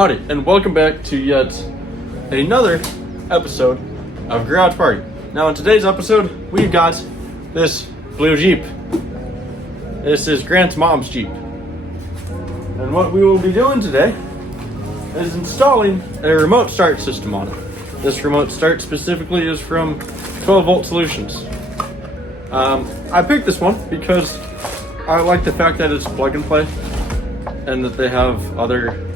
Howdy, and welcome back to yet another episode of Garage Party. Now, in today's episode, we've got this blue Jeep. This is Grant's mom's Jeep. And what we will be doing today is installing a remote start system on it. This remote start specifically is from 12voltsolutions. I picked this one because I like the fact that it's plug and play and that they have other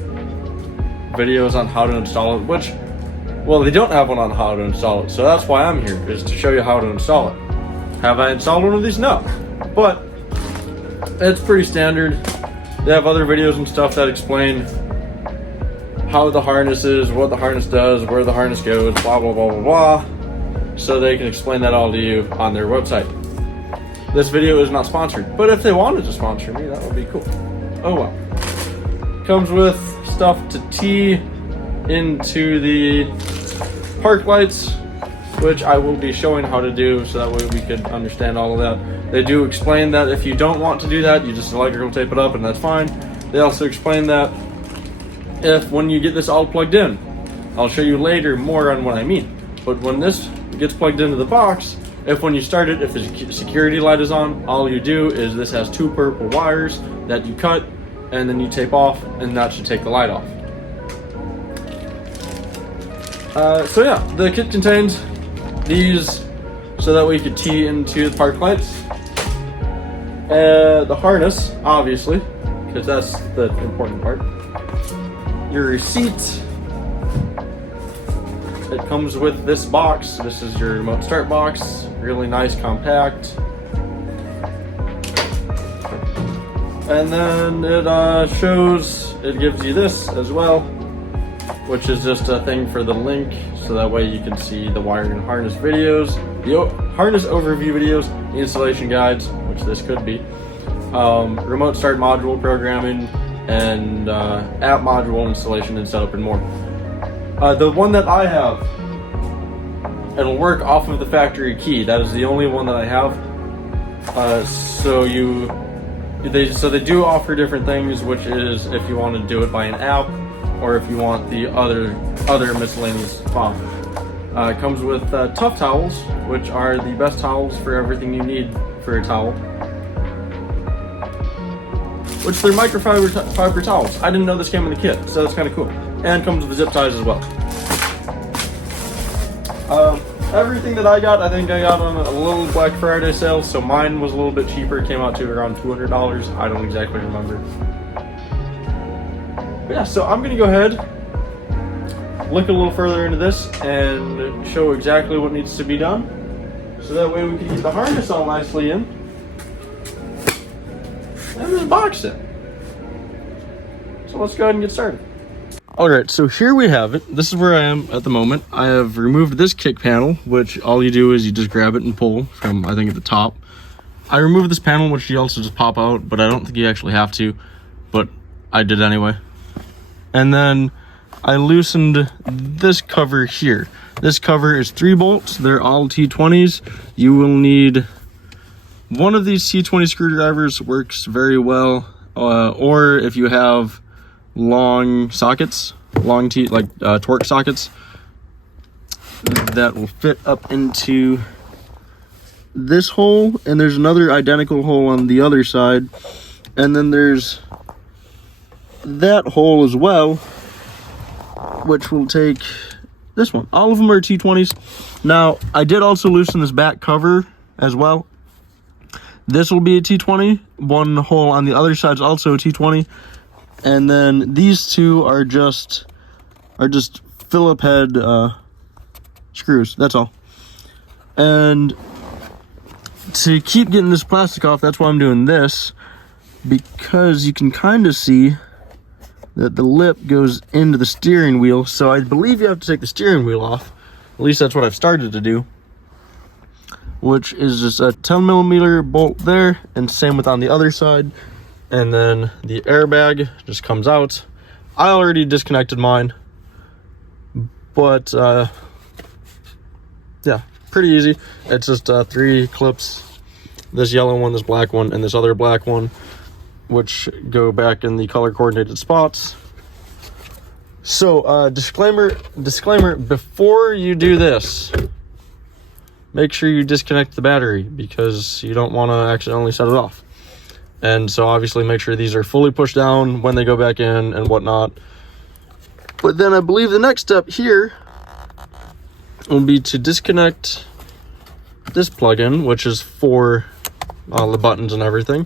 videos on how to install it, which, well, they don't have one on how to install it, so that's why I'm here, is to show you how to install it. Have I installed one of these? No, but it's pretty standard. They have other videos and stuff that explain how the harness is, what the harness does, where the harness goes, blah blah blah blah blah, so they can explain that all to you on their website. This video is not sponsored, but if they wanted to sponsor me, that would be cool. Oh well. Comes with stuff to tee into the park lights, which I will be showing how to do, so that way we could understand all of that. They do explain that if you don't want to do that, you just electrical tape it up and that's fine. They also explain that if when you get this all plugged in, I'll show you later more on what I mean, but when this gets plugged into the box, if when you start it, if the security light is on, all you do is this has two purple wires that you cut and then you tape off, and that should take the light off. So yeah, the kit contains these so that way you could tee into the park lights. The harness, obviously, because that's the important part. Your receipt. It comes with this box. This is your remote start box. Really nice, compact. And then it gives you this as well, which is just a thing for the link, so that way you can see the wire and harness videos, the harness overview videos, the installation guides, which this could be, remote start module programming, and app module installation and setup and more. The one that I have, it'll work off of the factory key. That is the only one that I have. So they do offer different things, which is if you want to do it by an app, or if you want the other miscellaneous stuff. It comes with tough towels, which are the best towels for everything you need for a towel. Which they're microfiber towels. I didn't know this came in the kit, so that's kind of cool. And comes with zip ties as well. Everything that I got, I think I got on a little Black Friday sale, so mine was a little bit cheaper. It came out to around $200. I don't exactly remember. But yeah, so I'm gonna go ahead, look a little further into this, and show exactly what needs to be done, so that way we can get the harness all nicely in, and this box in. So let's go ahead and get started. Alright, so here we have it. This is where I am at the moment. I have removed this kick panel, which all you do is you just grab it and pull from, I think, at the top. I removed this panel, which you also just pop out, but I don't think you actually have to, but I did anyway. And then I loosened this cover here. This cover is 3 bolts. They're all T20s. You will need one of these T20 screwdrivers, works very well, or if you have long sockets, torque sockets that will fit up into this hole, and there's another identical hole on the other side, and then there's that hole as well, which will take this one. All of them are T20s. Now, I did also loosen this back cover as well. This will be a T20. One hole on the other side is also a T20. And then these two are just Phillip head screws. That's all. And to keep getting this plastic off, that's why I'm doing this, because you can kind of see that the lip goes into the steering wheel. So I believe you have to take the steering wheel off. At least that's what I've started to do, which is just a 10mm bolt there, and same with on the other side. And then the airbag just comes out. I already disconnected mine, but yeah, pretty easy. It's just 3 clips, this yellow one, this black one, and this other black one, which go back in the color coordinated spots. So disclaimer, before you do this, make sure you disconnect the battery because you don't want to accidentally set it off. And so obviously make sure these are fully pushed down when they go back in and whatnot. But then I believe the next step here will be to disconnect this plug-in, which is for all the buttons and everything.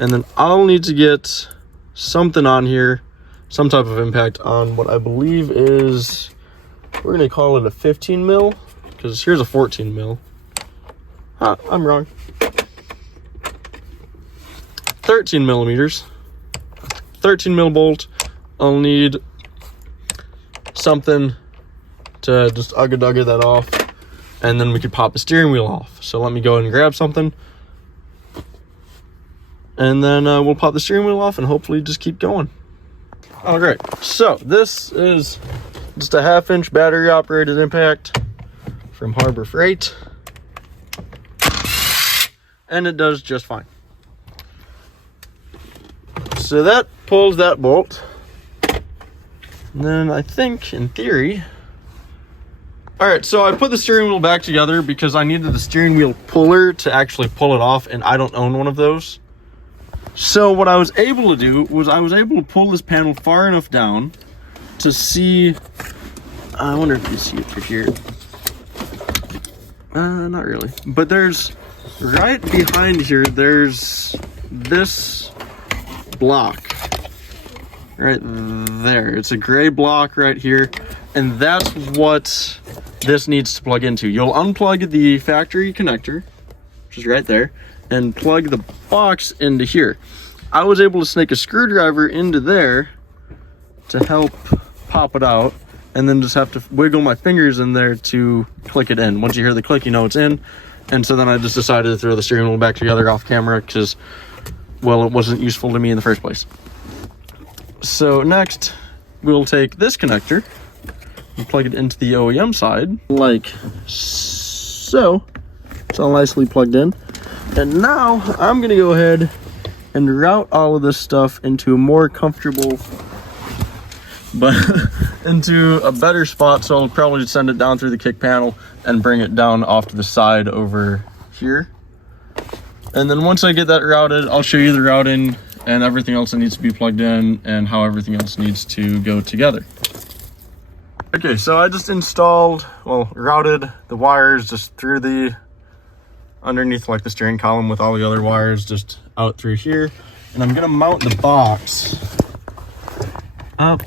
And then I'll need to get something on here, some type of impact on what I believe is, we're going to call it a 15 mil, because here's a 14 mil. I'm wrong. 13 millimeters. 13 mil bolt. I'll need something to just ugga that off, and then we could pop the steering wheel off. So let me go ahead and grab something, and then we'll pop the steering wheel off and hopefully just keep going. All right, so this is just a 1/2-inch battery operated impact from Harbor Freight, and it does just fine. So that pulls that bolt. And then I think, in theory... All right, so I put the steering wheel back together because I needed the steering wheel puller to actually pull it off, and I don't own one of those. So what I was able to do was I was able to pull this panel far enough down to see... I wonder if you see it through here. Not really. But there's... right behind here, there's this block. Right there. It's a gray block right here. And that's what this needs to plug into. You'll unplug the factory connector, which is right there, and plug the box into here. I was able to snake a screwdriver into there to help pop it out, and then just have to wiggle my fingers in there to click it in. Once you hear the click, you know it's in. And so then I just decided to throw the steering wheel back together off camera because, well, it wasn't useful to me in the first place. So next, we'll take this connector and plug it into the OEM side, like so. It's all nicely plugged in. And now I'm gonna go ahead and route all of this stuff into a more comfortable, but into a better spot. So I'll probably just send it down through the kick panel and bring it down off to the side over here. And then once I get that routed, I'll show you the routing and everything else that needs to be plugged in and how everything else needs to go together. Okay, so I just installed, well, routed the wires just through the, underneath like the steering column with all the other wires just out through here. And I'm gonna mount the box up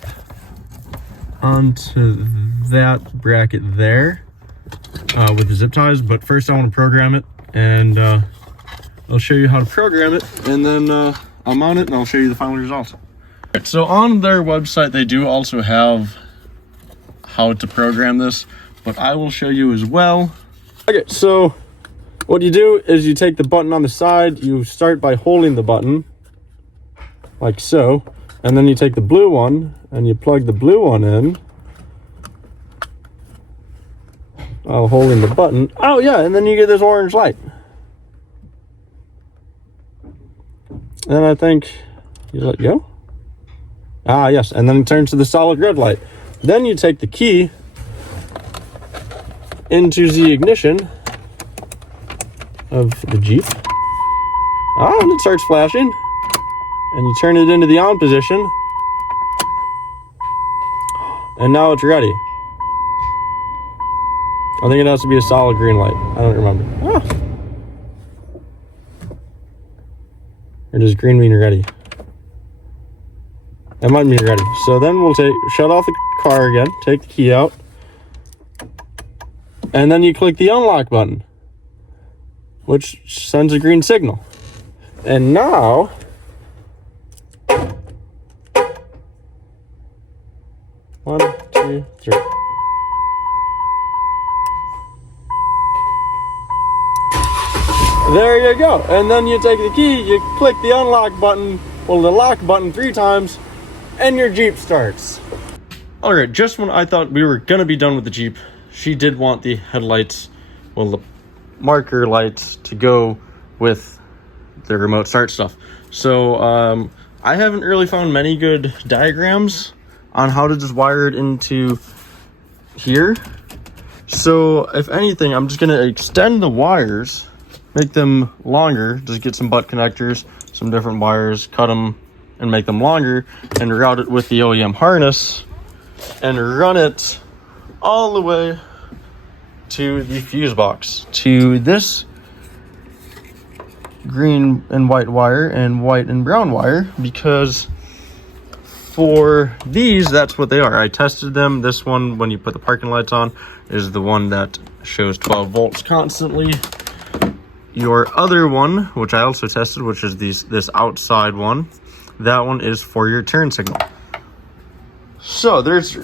onto that bracket there with the zip ties. But first I want to program it, and I'll show you how to program it, and then I'll mount it and I'll show you the final result. Right, so on their website, they do also have how to program this, but I will show you as well. Okay, so what you do is you take the button on the side, you start by holding the button, like so, and then you take the blue one and you plug the blue one in while holding the button. Oh yeah, and then you get this orange light. And I think you let go. Ah, yes, and then it turns to the solid red light. Then you take the key into the ignition of the Jeep. Ah, and it starts flashing. And you turn it into the on position. And now it's ready. I think it has to be a solid green light. I don't remember. Ah. Or does green mean ready? That might mean ready. So then we'll shut off the car again, take the key out, and then you click the unlock button, which sends a green signal. And now, one, two, three. There you go. And then you take the key, you click the unlock button, well, the lock button 3 times, and your Jeep starts. All right, just when I thought we were gonna be done with the Jeep, she did want the headlights, well, the marker lights to go with the remote start stuff. So I haven't really found many good diagrams on how to just wire it into here. So if anything, I'm just gonna extend the wires, make them longer, just get some butt connectors, some different wires, cut them and make them longer, and route it with the OEM harness and run it all the way to the fuse box, to this green and white wire and white and brown wire, because for these, that's what they are. I tested them. This one, when you put the parking lights on, is the one that shows 12 volts constantly. Your other one, which I also tested, which is this outside one, that one is for your turn signal. So there's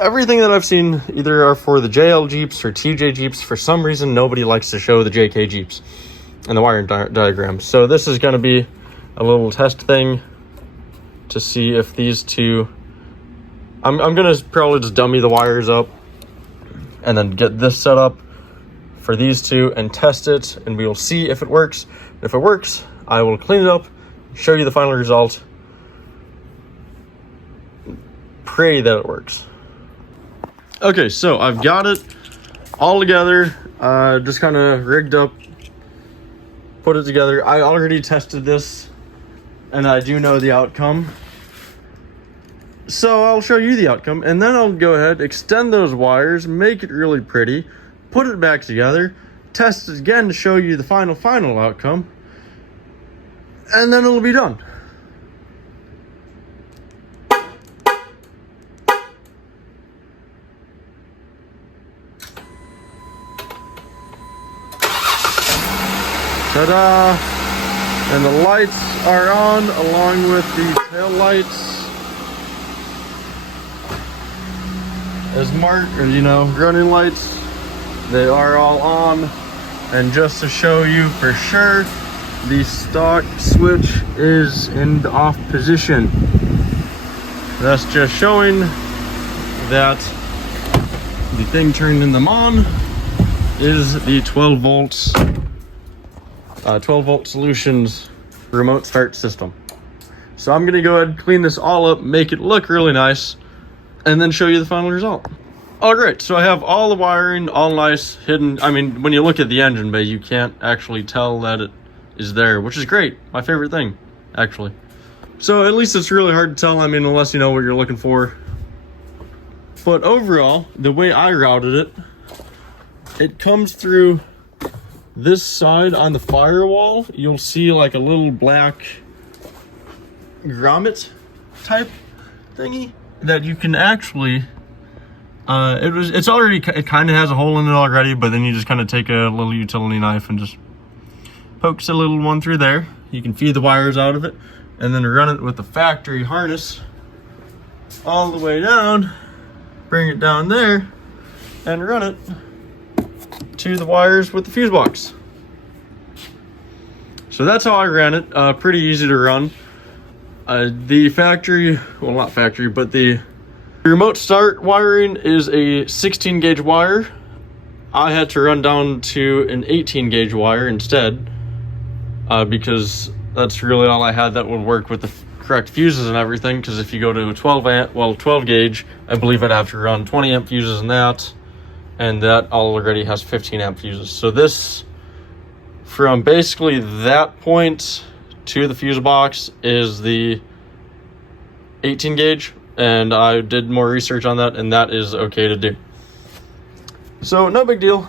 everything that I've seen either are for the JL Jeeps or TJ Jeeps. For some reason, nobody likes to show the JK Jeeps and the wiring diagram. So this is going to be a little test thing to see if these two, I'm going to probably just dummy the wires up and then get this set up for these two and test it, and we will see if it works. If it works, I will clean it up, show you the final result, pray that it works. Okay, so I've got it all together, just kind of rigged up, put it together. I already tested this and I do know the outcome, so I'll show you the outcome, and then I'll go ahead, extend those wires, make it really pretty, put it back together, test it again to show you the final outcome, and then it'll be done. Ta-da! And the lights are on along with the tail lights. As marked, or running lights, they are all on. And just to show you for sure, the stock switch is in the off position. That's just showing that the thing turning them on is the 12 volts 12voltsolutions remote start system. So I'm gonna go ahead and clean this all up, make it look really nice, and then show you the final result. All right, so I have all the wiring all nice hidden. I mean, when you look at the engine bay, you can't actually tell that it is there, which is great. My favorite thing, actually. So at least it's really hard to tell, I mean, unless you know what you're looking for. But overall, the way I routed it, it comes through this side on the firewall. You'll see like a little black grommet type thingy that you can actually, it kind of has a hole in it already, but then you just kind of take a little utility knife and just pokes a little one through there. You can feed the wires out of it and then run it with the factory harness all the way down, bring it down there and run it to the wires with the fuse box. So that's how I ran it. Pretty easy to run. The factory, well, not factory, but the remote start wiring is a 16 gauge wire. I had to run down to an 18 gauge wire instead, because that's really all I had that would work with the correct fuses and everything. Because if you go to a 12 gauge, I believe I'd have to run 20 amp fuses in that, and that already has 15 amp fuses. So this, from basically that point to the fuse box, is the 18 gauge, and I did more research on that, and that is okay to do. So no big deal.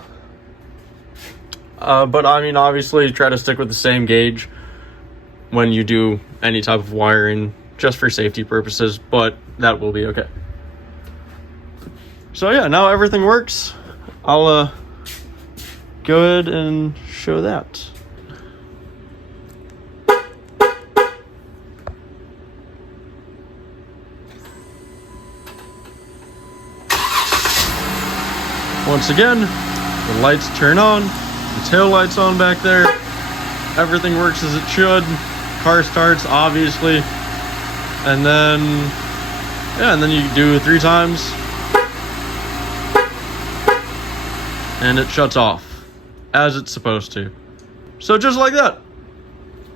But I mean, obviously try to stick with the same gauge when you do any type of wiring, just for safety purposes, but that will be okay. So yeah, now everything works. I'll go ahead and show that. Once again, the lights turn on, the tail lights on back there, everything works as it should, car starts obviously, and then you do it 3 times and it shuts off as it's supposed to. So just like that,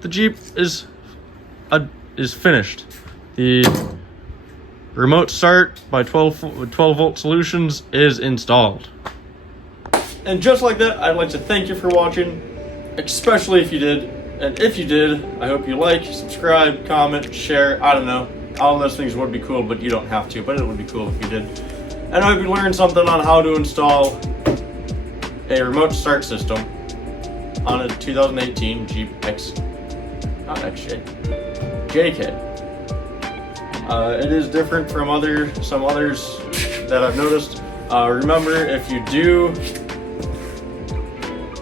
the Jeep is finished. The Remote start by 12 volt solutions is installed. And just like that, I'd like to thank you for watching, especially if you did. And if you did, I hope you like, subscribe, comment, share. I don't know. All those things would be cool, but you don't have to. But it would be cool if you did. And I hope you learned something on how to install a remote start system on a 2018 Jeep JK. It is different from some others that I've noticed. Remember, if you do,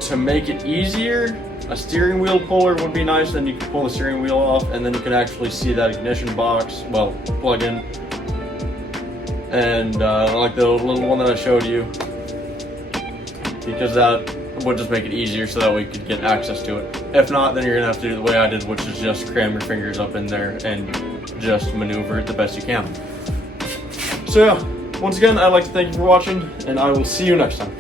to make it easier, a steering wheel puller would be nice. Then you can pull the steering wheel off, and then you can actually see that ignition box, well, plug in. And like the little one that I showed you, because that would just make it easier so that we could get access to it. If not, then you're gonna have to do the way I did, which is just cram your fingers up in there and just maneuver it the best you can. So yeah, once again, I'd like to thank you for watching, and I will see you next time.